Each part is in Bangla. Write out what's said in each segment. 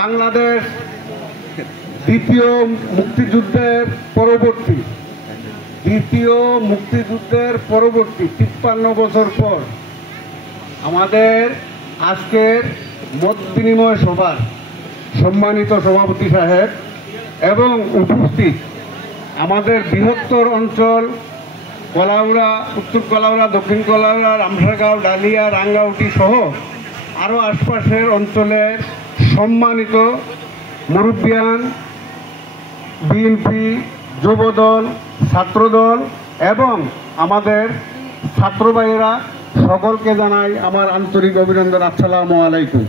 বাংলাদেশ দ্বিতীয় মুক্তিযুদ্ধের পরবর্তী 53 বছর পর আমাদের আজকের মত বিনিময় সভার সম্মানিত সভাপতি সাহেব এবং উপস্থিত আমাদের বৃহত্তর অঞ্চল কলাউড়া, উত্তর কলাউড়া, দক্ষিণ কলাউড়া, রামসারগাঁও, ডালিয়া, রাঙ্গাউটি সহ আরও আশপাশের অঞ্চলের সম্মানিত মুরব্বিয়ান, বিএনপি, যুবদল, ছাত্রদল এবং আমাদের ছাত্র ভাইয়েরা সকলকে জানাই আমার আন্তরিক অভিনন্দন। আসসালামু আলাইকুম।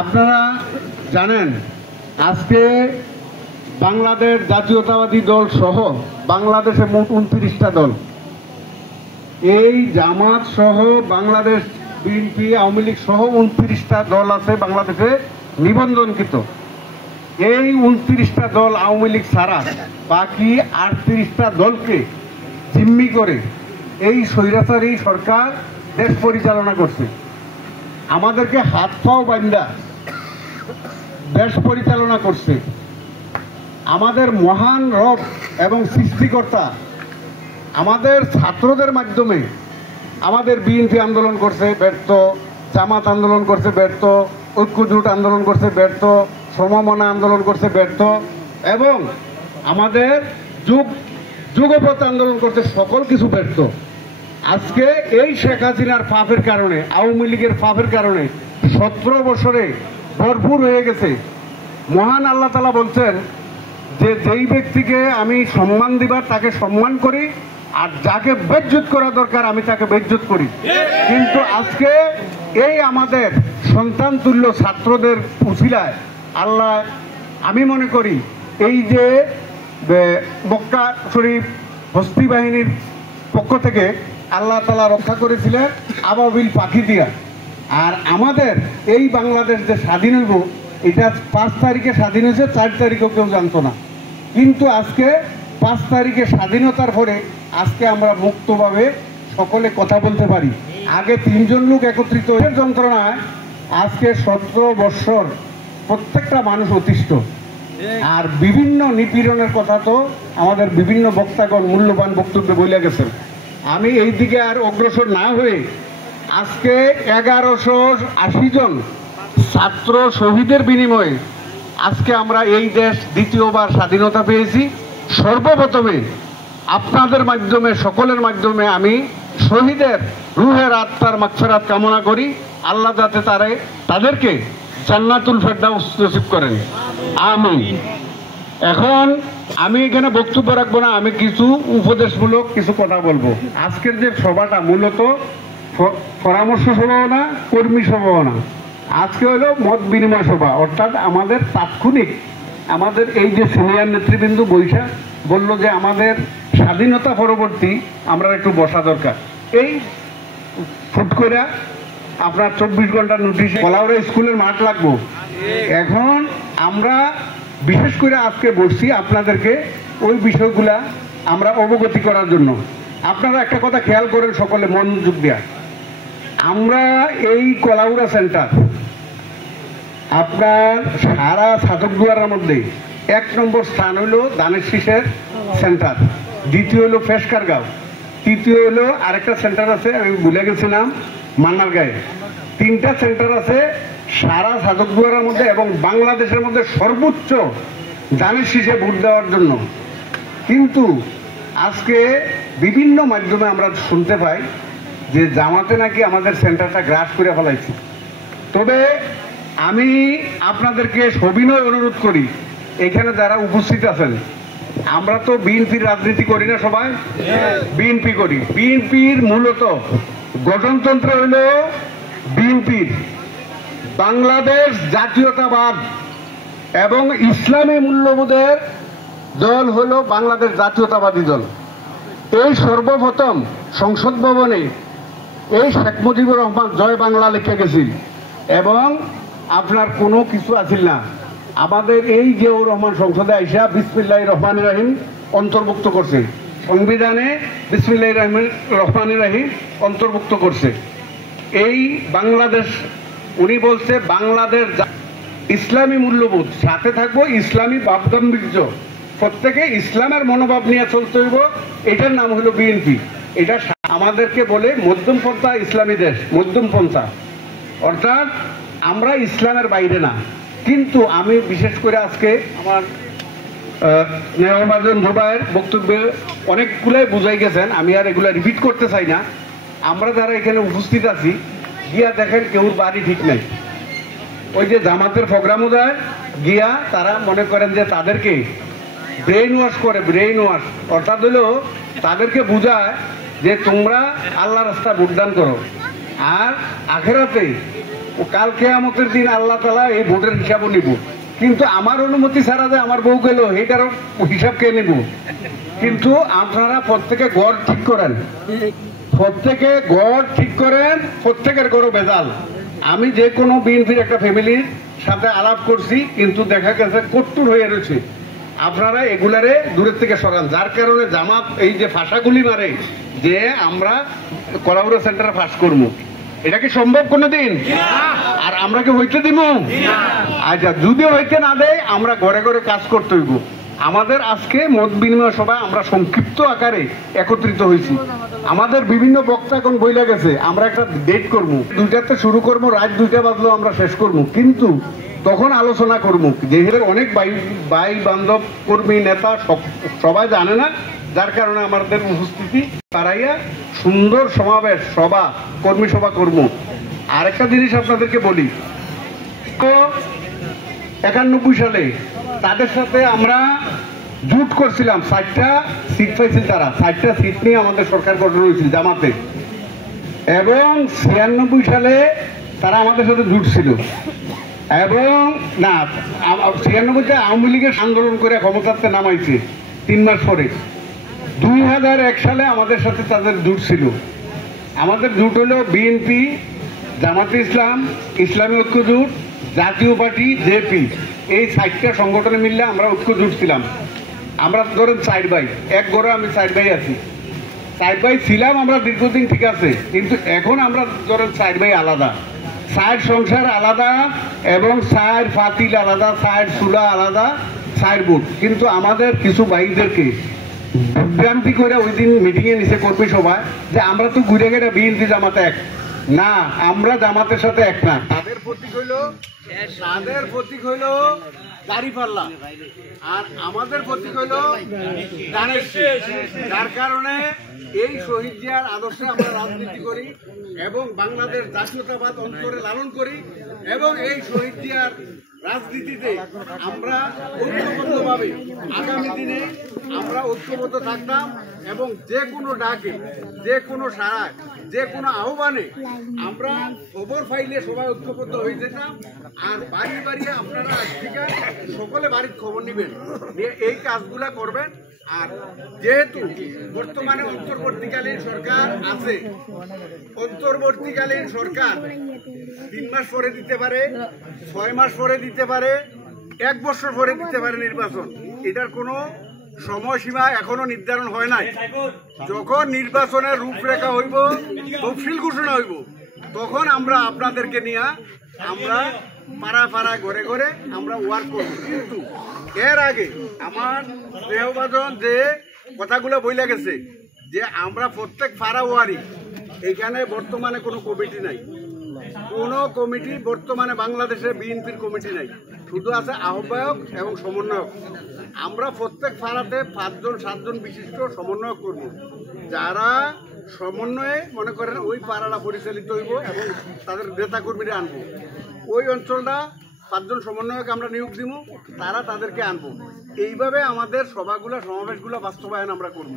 আপনারা জানেন আজকে বাংলাদেশ জাতীয়তাবাদী দল সহ বাংলাদেশে মোট 29টা দল, এই জামাত সহ বাংলাদেশ বিএনপি, আওয়ামী লীগ সহ 29টা দল আছে বাংলাদেশে নিবন্ধনকৃত। এই 29টা দল আওয়ামী লীগ ছাড়া বাকি 38টা দলকে জিম্মি করে এই স্বৈরাচারী সরকার দেশ পরিচালনা করছে। আমাদেরকে হাত পাও বান্ধা দেশ পরিচালনা করছে। আমাদের মহান রব এবং সৃষ্টিকর্তা আমাদের ছাত্রদের মাধ্যমে আমাদের বিএনপি আন্দোলন করছে ব্যর্থ, জামাত আন্দোলন করছে ব্যর্থ, ঐক্যজোট আন্দোলন করছে ব্যর্থ, সমমনা আন্দোলন করছে ব্যর্থ এবং আমাদের যুগপথ আন্দোলন করছে, সকল কিছু ব্যর্থ। আজকে এই শেখ হাসিনার পাপের কারণে, আওয়ামী লীগের পাপের কারণে 17 বছরে ভরপুর হয়ে গেছে। মহান আল্লাহ তাআলা বলছেন যে যেই ব্যক্তিকে আমি সম্মান দিবার তাকে সম্মান করি, আর যাকে বেজ্জত করা দরকার আমি তাকে বেজ্জত করি। কিন্তু আজকে এই আমাদের সন্তান তুল্য ছাত্রদের উছিলায় আল্লাহ, আমি মনে করি এই যে মক্কা শরীফ হস্তি বাহিনীর পক্ষ থেকে আল্লাহ তাআলা রক্ষা করেছিলেন আবাবিল পাখি দিয়া। আর আমাদের এই বাংলাদেশ যে স্বাধীন হইব, এটা 5 তারিখে স্বাধীন হয়েছে, 4 তারিখেও কেউ জানতো না। কিন্তু আজকে 5 তারিখে স্বাধীনতার পরে আজকে আমরা মুক্তভাবে সকলে কথা বলতে পারি। আগে 3 জন লোক একত্রিত হয়ে যন্ত্রণায় আজকে 17 বৎসর প্রত্যেকটা মানুষ অতিষ্ঠ। আর বিভিন্ন নিপীড়নের কথা তো আমাদের বিভিন্ন বক্তাগণ মূল্যবান বক্তব্যে বলে গেছেন। আমি এই দিকে আর অগ্রসর না হয়ে আজকে 1180 জন ছাত্র শহীদের বিনিময়ে আজকে আমরা এই দেশ দ্বিতীয়বার স্বাধীনতা পেয়েছি। সর্বপ্রথমে আপনাদের মাধ্যমে, সকলের মাধ্যমে আমি শহীদের রুহের আত্মার মাগফিরাত কামনা করি। আল্লাহ যাতে তাদেরকে জান্নাতুল ফেরদাউস নসিব করেন, আমিন। এখন আমি এখানে বক্তব্য রাখবো না, আমি কিছু উপদেশমূলক কিছু কথা বলবো। আজকের যে সভাটা মূলত পরামর্শ সভাও না, কর্মী সভাও না, আজকে হলো মত বিনিময় সভা। অর্থাৎ আমাদের তাৎক্ষণিক আমাদের এই যে সিনিয়র নেতৃবৃন্দ বৈশা বলল যে আমাদের স্বাধীনতা পরবর্তী আমরা একটু বসা দরকার। এই ফুট করে আপনার 24 ঘন্টা নোটিশ কলাউড়া স্কুলের মাঠ লাগবো। এখন আমরা বিশেষ করে আজকে বসছি আপনাদেরকে ওই বিষয়গুলা আমরা অবগতি করার জন্য। আপনারা একটা কথা খেয়াল করেন, সকলে মনোযোগ দেয়া। আমরা এই কলাউড়া সেন্টার আপনার সারা সাধকদুয়ারের মধ্যে 1 নম্বর স্থান হলো দানের শীষের সেন্টার, দ্বিতীয় হলো ফেসকারগাঁও, তৃতীয় হলো আরেকটা সেন্টার আছে আমি ভুলে গেছিলাম মান্নার গায়ে। 3টা সেন্টার আছে সারা সাধকদুয়ারের মধ্যে এবং বাংলাদেশের মধ্যে সর্বোচ্চ দানের শীষে ভোট দেওয়ার জন্য। কিন্তু আজকে বিভিন্ন মাধ্যমে আমরা শুনতে পাই যে জামাতে নাকি আমাদের সেন্টারটা গ্রাস করে ফেলাইছে। তবে আমি আপনাদেরকে সবিনয় অনুরোধ করি, এখানে যারা উপস্থিত আছেন, আমরা তো বিএনপির রাজনীতি করি না, সবাই বিএনপি করি। বিএনপির মূলত গঠনতন্ত্র হইল বিএনপির বাংলাদেশ জাতীয়তাবাদ এবং ইসলামী মূল্যবোধের দল হলো বাংলাদেশ জাতীয়তাবাদী দল। এই সর্বপ্রথম সংসদ ভবনে এই শেখ মুজিবুর রহমান জয় বাংলা লিখে গেছিল এবং আপনার কোনো কিছু আছিল না। আমাদের এই জিয়াউর রহমান সংসদে আইসা বিসমিল্লাহির রহমানির রহিম অন্তর্ভুক্ত করছে, সংবিধানে বিসমিল্লাহির রহমানির রহিম অন্তর্ভুক্ত করছে। এই বাংলাদেশ উনি বলছে বাংলাদেশ ইসলামী মূল্যবোধ, সাথে থাকবো ইসলামী ভাবগাম্ভীর্য, প্রত্যেকে ইসলামের মনোভাব নিয়ে চলতে হইব। এটার নাম হলো বিএনপি। এটা আমাদেরকে বলে মধ্যমপন্থা ইসলামী দেশ, মধ্যমপন্থা, অর্থাৎ আমরা ইসলামের বাইরে না। কিন্তু আমি বিশেষ করে আজকে আমার নেওয়ার ভাইয়ের বক্তব্যে অনেকগুলাই বুঝাই গেছেন, আমি আর এগুলা রিপিট করতে চাই না। আমরা যারা এখানে উপস্থিত আছি, গিয়া দেখেন কেউর বাড়ি ঠিক নাই। ওই যে জামাতের প্রোগ্রামও যায়, গিয়া তারা মনে করেন যে তাদেরকে ব্রেইন ওয়াশ করে, ব্রেইন ওয়াশ অর্থাৎ হলো তাদেরকে বুঝায় যে তোমরা আল্লাহ রাস্তা ভোটদান করো, আর আখেরাতে কাল কিয়ামতের দিন আল্লাহ তাআলা এই ভোটের হিসাবও নিব। কিন্তু আমার অনুমতি ছাড়া যে আমার বউ গেল এইটারও হিসাব কে নিব? কিন্তু আপনারা প্রত্যেকে গড় ঠিক করেন, প্রত্যেকে গড় ঠিক করেন, প্রত্যেকের গড় ভেজাল। আমি যে কোনো বিএনপির একটা ফ্যামিলির সাথে আলাপ করছি, কিন্তু দেখা গেছে কট্টুর হয়ে রয়েছে। আপনারা এগুলারে দূরের থেকে সরান, যার কারণে জামাত এই যে ফাঁসাগুলি মারে যে আমরা কলাবুরা সেন্টারে ফাঁস করবো, এটা কি সম্ভব কোনোদিন? আর আমরা কি হইতে দিব? আচ্ছা, যদি হইতে না দেয় আমরা ঘরে ঘরে কাজ করতে হইব। আমাদের আজকে মত বিনিময় সভা আমরা সংক্ষিপ্ত আকারে একত্রিত হয়েছি। আমাদের বিভিন্ন বক্তা এখন বইলা গেছে আমরা একটা ডেট করবো, 2টাতে শুরু করবো, রাত 2টা বাজলেও আমরা শেষ করবো। কিন্তু তখন আলোচনা করবো, যেহেতু অনেক ভাই বান্ধব কর্মী নেতা সবাই জানে না, যার কারণে আমাদের উপস্থিতি পাড়াইয়া সুন্দর সমাবেশ সভা, কর্মী সভা করবো। আরেকটা জিনিস আপনাদেরকে বলি, তো 91 সালে তাদের সাথে আমরা জুট করছিলাম, 60টা সিট পাইছিল তারা, 60টা সিট নিয়ে আমাদের সরকার গঠন হয়েছিল জামাতে। এবং 96 সালে তারা আমাদের সাথে জুট ছিল। এবং না, 96-তে আওয়ামী লীগের আন্দোলন করে ক্ষমতাতে নামাইছে 3 মাস পরে। 2001 সালে আমাদের সাথে তাদের জুট ছিল। আমাদের জুট হলো বিএনপি, জামাতে ইসলাম, ইসলামী ঐক্য জোট, জাতীয় পার্টি, জেপি, এই 60টা সংগঠনে মিললে আমরা ঐক্য জোট ছিলাম। আমরা ধরেন 4 ভাই, এক ঘরে আমি 4 ভাই আছি, 4 ভাই ছিলাম আমরা দীর্ঘদিন, ঠিক আছে। কিন্তু এখন আমরা ধরেন 4 ভাই আলাদা, 4 সংসার আলাদা, এবং 4 ফাতিল আলাদা, 4 চুলা আলাদা, 4 বুট। কিন্তু আমাদের কিছু ভাইদেরকে বিভ্রান্তি করে ওই দিন মিটিংয়ে নিচে কর্মী সভায় যে আমরা তো ঘুরে গেলে বিএনপি জামাতে এক না, আমরা জামাতের সাথে এক না। তাদের প্রতীক হইল দাড়িপাল্লা, আর আমাদের প্রতীক হইল ধানের শীষ। যার কারণে এই শহীদ জিয়ার আদর্শে আমরা রাজনীতি করি এবং বাংলাদেশ জাতীয়তাবাদ অন্তরে লালন করি, এবং এই শহীদ জিয়ার রাজনীতিতে আমরা ঐক্যবদ্ধভাবে আগামী দিনে আমরা ঐক্যবদ্ধ থাকতাম, এবং যে কোনো ডাকে, যে কোনো সাড়ায়, যে কোনো আহ্বানে আমরা খবর পাইলে সবাই ঐক্যবদ্ধ হয়ে যেতাম। আর বাড়ি বাড়ি আপনারা আজ থেকে সকলে বাড়ির খবর নেবেন, নিয়ে এই কাজগুলা করবেন। আর যেহেতু বর্তমানে অন্তর্বর্তীকালীন সরকার আছে, অন্তর্বর্তীকালীন সরকার 3 মাস পরে দিতে পারে, 6 মাস পরে দিতে পারে, 1 বছর পরে দিতে পারে নির্বাচন। এটার কোনো সময়সীমা এখনো নির্ধারণ হয় নাই। যখন নির্বাচনের রূপরেখা হইব, তফসিল ঘোষণা হইব, তখন আমরা আপনাদেরকে নিয়ে আমরা পাড়ায় পাড়ায় ঘরে ঘরে আমরা ওয়ার্ক করব। কিন্তু এর আগে আমার স্নেহভাজন যে কথাগুলো বইলা গেছে যে আমরা প্রত্যেক পাড়া ওয়ারি, এখানে বর্তমানে কোনো কমিটি নাই, কোনো কমিটি বর্তমানে বাংলাদেশে বিএনপির কমিটি নাই, শুধু আছে আহ্বায়ক এবং সমন্বয়ক। আমরা প্রত্যেক পাড়াতে 5জন 7জন বিশিষ্ট সমন্বয়ক করব, যারা সমন্বয়ে মনে করেন ওই পাড়াটা পরিচালিত হইব এবং তাদের নেতাকর্মীরা আনবো। ওই অঞ্চলটা 5জন সমন্বয়ক আমরা নিয়োগ দিব, তারা তাদেরকে আনবো। এইভাবে আমাদের সভাগুলো, সমাবেশগুলো বাস্তবায়ন আমরা করব।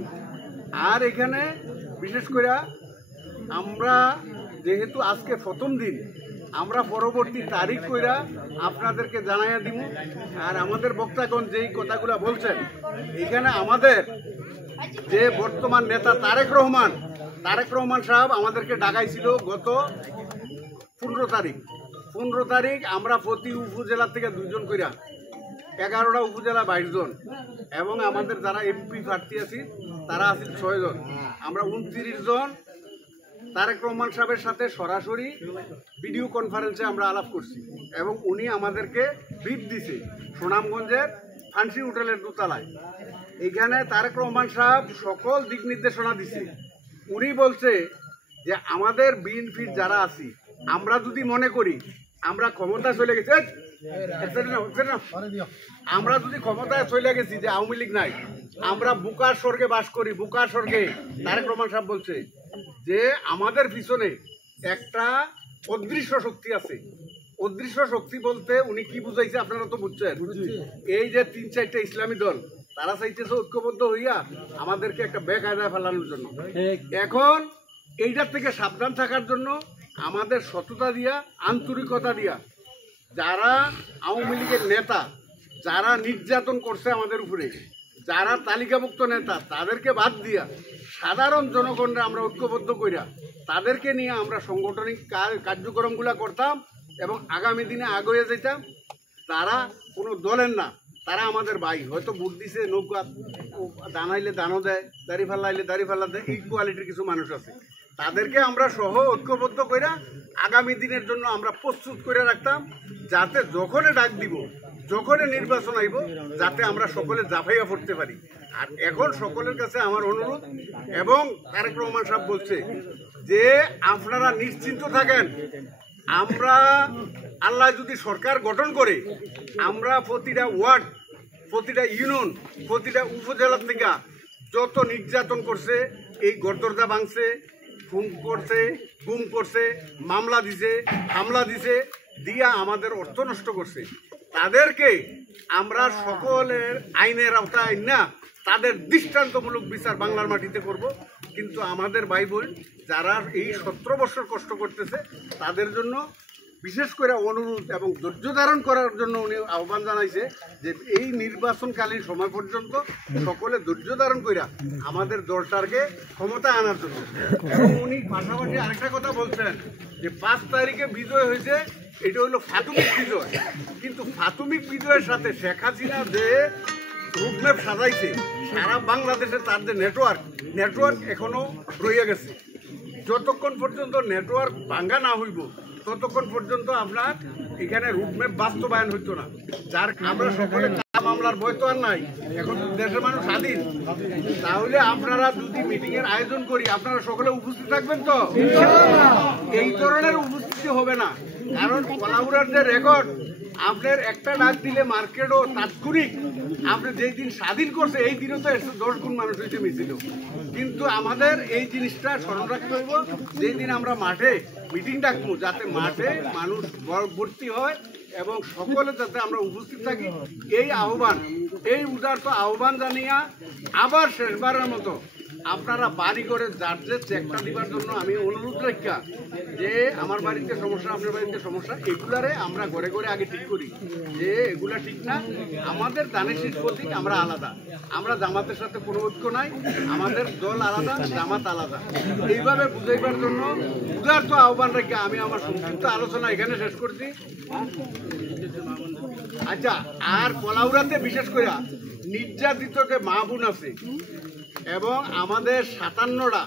আর এখানে বিশেষ করে আমরা যেহেতু আজকে প্রথম দিন, আমরা পরবর্তী তারিখ কইরা আপনাদেরকে জানাইয়া দিব। আর আমাদের বক্তাগণ যেই কথাগুলো বলছেন, এখানে আমাদের যে বর্তমান নেতা তারেক রহমান সাহেব আমাদেরকে ডাকাইছিল গত 15 তারিখ। 15 তারিখ আমরা প্রতি উপজেলা থেকে 2 জন কইরা, 11টা উপজেলা 22 জন, এবং আমাদের যারা এমপি প্রার্থী আছি তারা আছে 6 জন, আমরা 29 জন তারেক রহমান সাহেবের সাথে সরাসরি ভিডিও কনফারেন্সে আমরা আলাপ করছি এবং উনি আমাদেরকে ব্রিফ দিছে সুনামগঞ্জের ফান্সি হোটেলের দোতলায়। এইখানে তারেক রহমান সাহেব সকল দিক নির্দেশনা দিছে। উনি বলছে যে আমাদের বিএনপির যারা আছি আমরা যদি মনে করি আমরা ক্ষমতা চলে গেছি, আমরা যদি ক্ষমতায় চলে গেছি যে আওয়ামী লীগ নাই, আমরা বুকার স্বর্গে বাস করি, বুকার স্বর্গে। তারেক রহমান সাহেব বলছে যে আমাদের পিছনে একটা অদৃশ্য শক্তি আছে। অদৃশ্য শক্তি বলতে উনি কি বুঝাইছে আপনারা তো বুঝছেন। এই যে 3-4টা ইসলামী দল তারা চাইতেছে ঐক্যবদ্ধ হইয়া আমাদেরকে একটা বেকায়দায় ফেলানোর জন্য। এখন এইটার থেকে সাবধান থাকার জন্য আমাদের সততা দিয়া, আন্তরিকতা দিয়া, যারা আওয়ামী লীগের নেতা যারা নির্যাতন করছে আমাদের উপরে, যারা তালিকাভুক্ত নেতা তাদেরকে বাদ দিয়া সাধারণ জনগণরা আমরা ঐক্যবদ্ধ কইরা তাদেরকে নিয়ে আমরা সাংগঠনিক কার্যক্রমগুলো করতাম এবং আগামী দিনে আগে যেতাম। তারা কোনো দলের না, তারা আমাদের ভাই। হয়তো ভোট দিছে নৌকা, দানাইলে দানও দেয়, দাড়ি ফাল্লাইলে দাড়ি ফাল্লা দেয়, এই কোয়ালিটির কিছু মানুষ আছে। তাদেরকে আমরা সহ ঐক্যবদ্ধ কইরা আগামী দিনের জন্য আমরা প্রস্তুত করে রাখতাম, যাতে যখনই ডাক দিব, যখনই নির্বাচন আইব, যাতে আমরা সকলে জাফাইয়া পড়তে পারি। আর এখন সকলের কাছে আমার অনুরোধ, এবং তারেক রহমান সাহেব বলছে যে আপনারা নিশ্চিন্ত থাকেন, আমরা আল্লাহ যদি সরকার গঠন করে আমরা প্রতিটা ওয়ার্ড, প্রতিটা ইউনিয়ন, প্রতিটা উপজেলার থেকে যত নির্যাতন করছে, এই গড়দরজা ভাঙছে, খুন করছে, গুম করছে, মামলা দিছে, হামলা দিছে, দিয়া আমাদের অর্থ নষ্ট করছে, তাদেরকে আমরা সকলের আইনের আওতায় না তাদের দৃষ্টান্তমূলক বিচার বাংলার মাটিতে করব। কিন্তু আমাদের ভাই বোন যারা এই 17 বছর কষ্ট করতেছে তাদের জন্য বিশেষ করে অনুরোধ এবং ধৈর্য ধারণ করার জন্য উনি আহ্বান জানাইছে যে এই নির্বাচনকালীন সময় পর্যন্ত সকলে ধৈর্য ধারণ কইরা আমাদের দলটাকে ক্ষমতায় আনার জন্য। এবং উনি পাশাপাশি আরেকটা কথা বলছেন যে 5 তারিখে বিজয় হয়েছে, এটা হলো প্রাথমিক বিজয়। কিন্তু প্রাথমিক বিজয়ের সাথে শেখ হাসিনা যে রুটম্যাপ সাজাইছে সারা বাংলাদেশে, তার যে নেটওয়ার্ক এখনো রয়ে গেছে। যতক্ষণ পর্যন্ত নেটওয়ার্ক ভাঙ্গা না হইব ততক্ষণ পর্যন্ত আপনার এখানে রুটম্যাপ বাস্তবায়ন হইতো না। যার আমরা সকলে মামলার ভয় তো আর নাই, এখন দেশের মানুষ স্বাধীন। তাহলে আপনারা যদি মিটিং এর আয়োজন করি আপনারা সকলে উপস্থিত থাকবেন তো? এই ধরনের উপস্থিতি হবে না, কারণ কলাউড়ার যে রেকর্ড, আপনার একটা ডাক দিলে মার্কেটও তাৎক্ষণিক, আপনি যেই দিন স্বাধীন করছে এই দিনও তো 110 গুণ মানুষ হয়েছে মিছিল। কিন্তু আমাদের এই জিনিসটা স্মরণ রাখতে হইব, যেই দিন আমরা মাঠে মিটিং ডাকবো যাতে মাঠে মানুষ ভর্তি হয় এবং সকলে যাতে আমরা উপস্থিত থাকি, এই আহ্বান, এই উদারত আহ্বান জানিয়া আবার শেষবারের মতো আপনারা বাড়ি করে যার যে চেকটা দিবার জন্য আমি অনুরোধ রাখা যে আমার বাড়িতে সমস্যা, আপনার বাড়িতে সমস্যা, এগুলারে আমরা ঘরে ঘরে আগে ঠিক করি যে এগুলা ঠিক না। আমাদের দানের শীষ প্রতীক আমরা আলাদা, আমরা জামাতের সাথে কোনো ঐক্য নাই, আমাদের দল আলাদা, জামাত আলাদা। এইভাবে বুঝাইবার জন্য উদারত আহ্বান রেখে আমি আমার সংক্ষিপ্ত আলোচনা এখানে শেষ করছি। আচ্ছা, আর কলাউড়াতে বিশেষ করে নির্যাতিত যে মা বোন আছে এবং আমাদের 57টা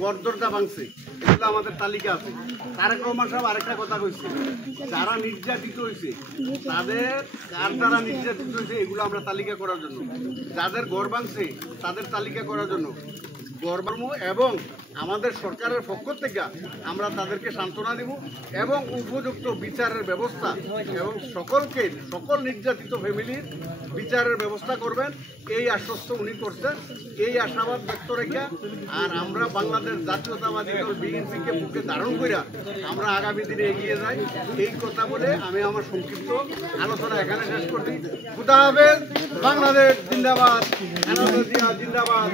গড়দরজা ভাঙছে, এগুলো আমাদের তালিকা আছে। তারেক রহমান সাহেব আরেকটা কথা কইছে, যারা নির্যাতিত হয়েছে তাদের কার দ্বারা নির্যাতিত হয়েছে এগুলো আমরা তালিকা করার জন্য, যাদের ঘর ভাঙছে তাদের তালিকা করার জন্য এবং আমাদের সরকারের পক্ষ থেকে আমরা তাদেরকে সান্ত্বনা দেব এবং উপযুক্ত বিচারের ব্যবস্থা এবং সকল নির্যাতিত ফ্যামিলির বিচারের ব্যবস্থা করবেন, এই আশ্বস্ত উনি করছেন। এই আশাবাদ ব্যক্ত রেখে আর আমরা বাংলাদেশ জাতীয়তাবাদী দল বিএনপিকে বুকে ধারণ করে আমরা আগামী দিনে এগিয়ে যাই, এই কথা বলে আমি আমার সংক্ষিপ্ত আলোচনা এখানে শেষ করছি। খুদা হাফেজ। বাংলাদেশ জিন্দাবাদ, জিন্দাবাদ।